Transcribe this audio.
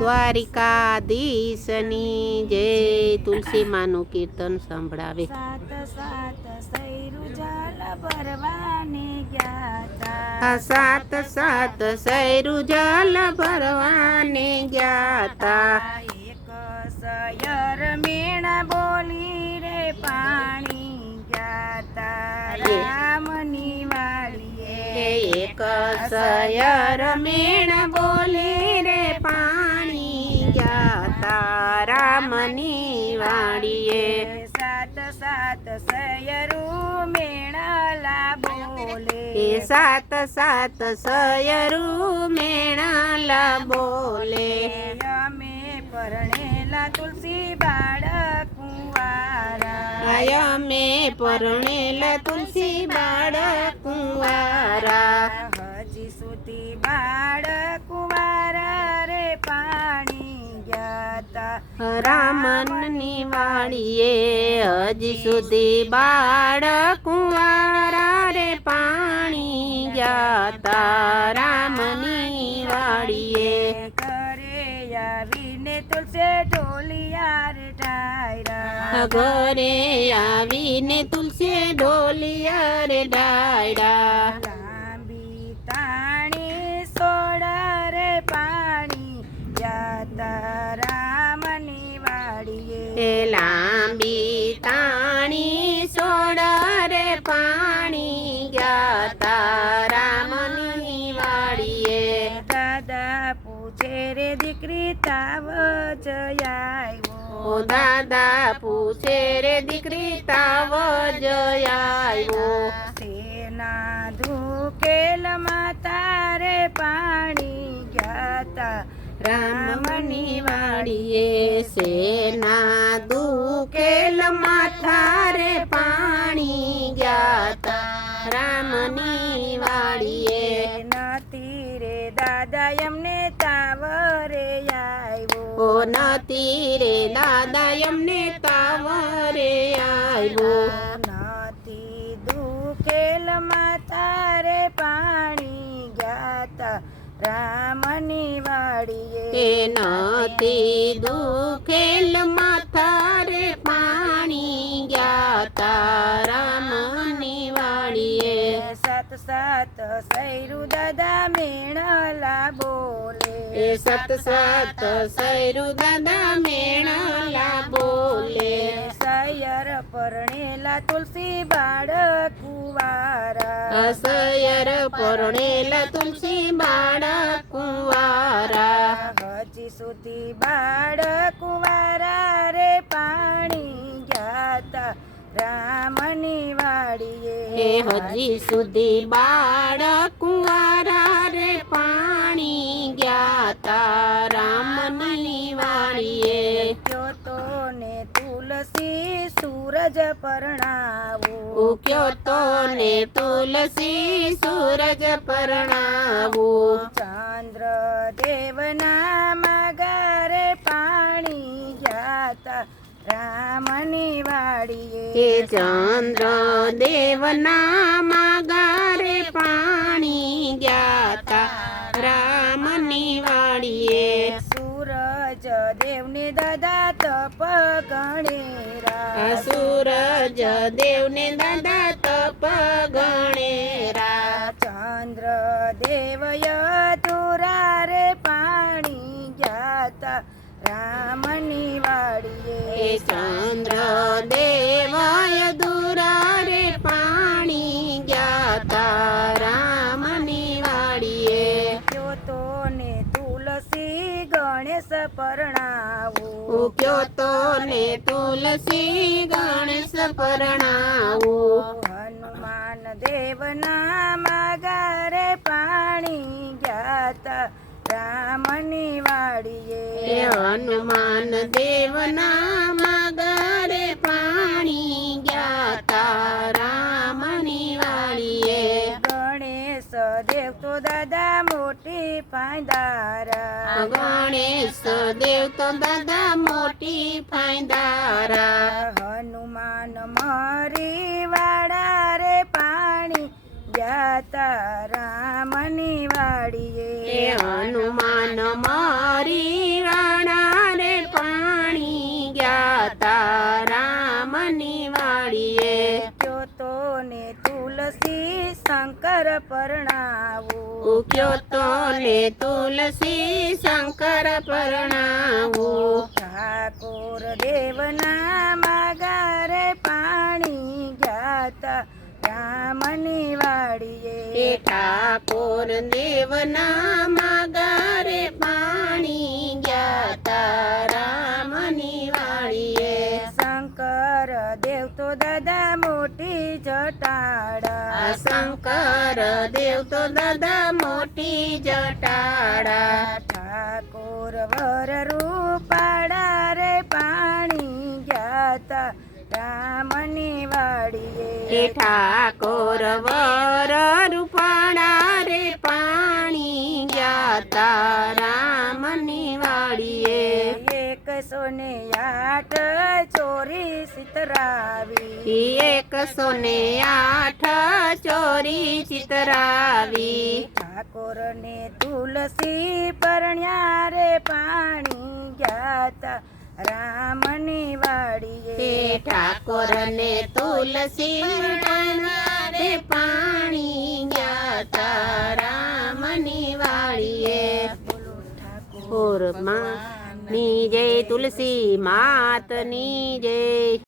દ્વારિકાધીશની જય તુલસી માનું કીર્તન સંભળાવે. સાત સાત સૈરુ જલ ભરવાને ગયા તા. સાત સાત સૈરું જલ ગયા તા. એક સયર મેણ બોલી રે પાણી ગયા તા. રામની વાલીએ એક સયર મેણ બોલી રે પાણી રામની વાડીએ સાત સાત સયરું મેળા બોલે એ સાત સાત સયરું મેણાલા બોલે અમે પરણેલા તુલસી બાળક કુંવારા અમે પરણેલા તુલસી બાળક કુંવારા રામનની વાળીએ હજી સુધી બાળ કુંવારા રે પાણી ગયા રામની વાળીએ કરે આવીને તુલસે ઢોલિયા રે ઢાયરા ઘરે આવીને તુલસે ઢોલિયા રે ડાયડા ઓ પૂછે રે દીકરી તાવ જયાયો સેના ધૂકેલ માતા રે પાણી ગયા રામની વાડીએ સેના દુકેલ માથા રે પાણી ગયા રામની વાડીએ આવ્યો ઓ નથી રે દાદા એમને તાવરે આવ્યો નાતી દુખેલ માતા રે પાણી ગયા રામની વાડીએ. નાતી દુખેલ માથા રે પાણી ગયા રામની વાડીએ. સત સાત સૈરું દાદા મેણલા બોલે એ સત સત સૈરુ દાદા મેણલા બોલે સૈયર પરણેલા તુલસી બાળક કુવારા અસયર પરણેલા તુલસી બાળક કુંવારા હજી સુધી બાળક કુવારા રે પાણી ગયા રામની વાડીએ એ હજી સુધી બાળક કુંવારા રે પાણી ગયા તા રામની વાળીએ તો ને તુલસી સૂરજ પરણાવો. ઉક્યો તો ને તુલસી સૂરજ પરણાવું. ચંદ્ર દેવના મગરે પાણી ગયા રામની વાડીએ ચંદ્ર દેવના માગારે પાણી ગયા રામની વાડીએ સૂરજ દેવને દાદા તપ ગણેરા સૂરજ દેવને દાદા તપ ગણેરા રામની વાડીએ ચંદ્ર દેવાય દુરા રે પાણી ગયા તા રામની વાડીએ કયો ને તુલસી ગણેશ પરણાવો. ઉક્યો તો ને તુલસી ગણેશ પરણાવું. હનુમાન દેવના માગારે પાણી ગયા રામની વાડીએ હનુમાન દેવના માગરે પાણી ગયા રામની વાડીએ ગણેશ દેવ તો દાદા મોટી પાંદારા ગણેશ દેવ તો દાદા મોટી ફાયદારા હનુમાન મારી વાડા રે પાણી ગયા રામની પરણાવું. ઉક્યો તો ને તુલસી શંકર પરણાવો. ઠાકોર દેવના માગારે પાણી જાતા રામની વાડીએ. ઠાકોર દેવના માગારે પાણી ગયા રામની વાળીએ શંકર દેવ તો મોટી જટાડા શંકર દેવ તો દાદા મોટી જટાડા ઠાકોર વર રૂપાડા રે પાણી જાતા રામની વાડીએ ઠાકોર વર રૂપાણા રે પાણી ગયા વાળીએ એકસો આઠ ચોરી સિતરાવી. એકસો ને આઠ ચોરી ચિતરાવી ઠાકોર ને તુલસી પરણ્યા રે પાણી ગયા રામની વાડીએ. ઠાકોર ને તુલસી રે પાણી ગયા રામની વાડીએ. ઠાકોરમાં ની જય તુલસી માતની જય.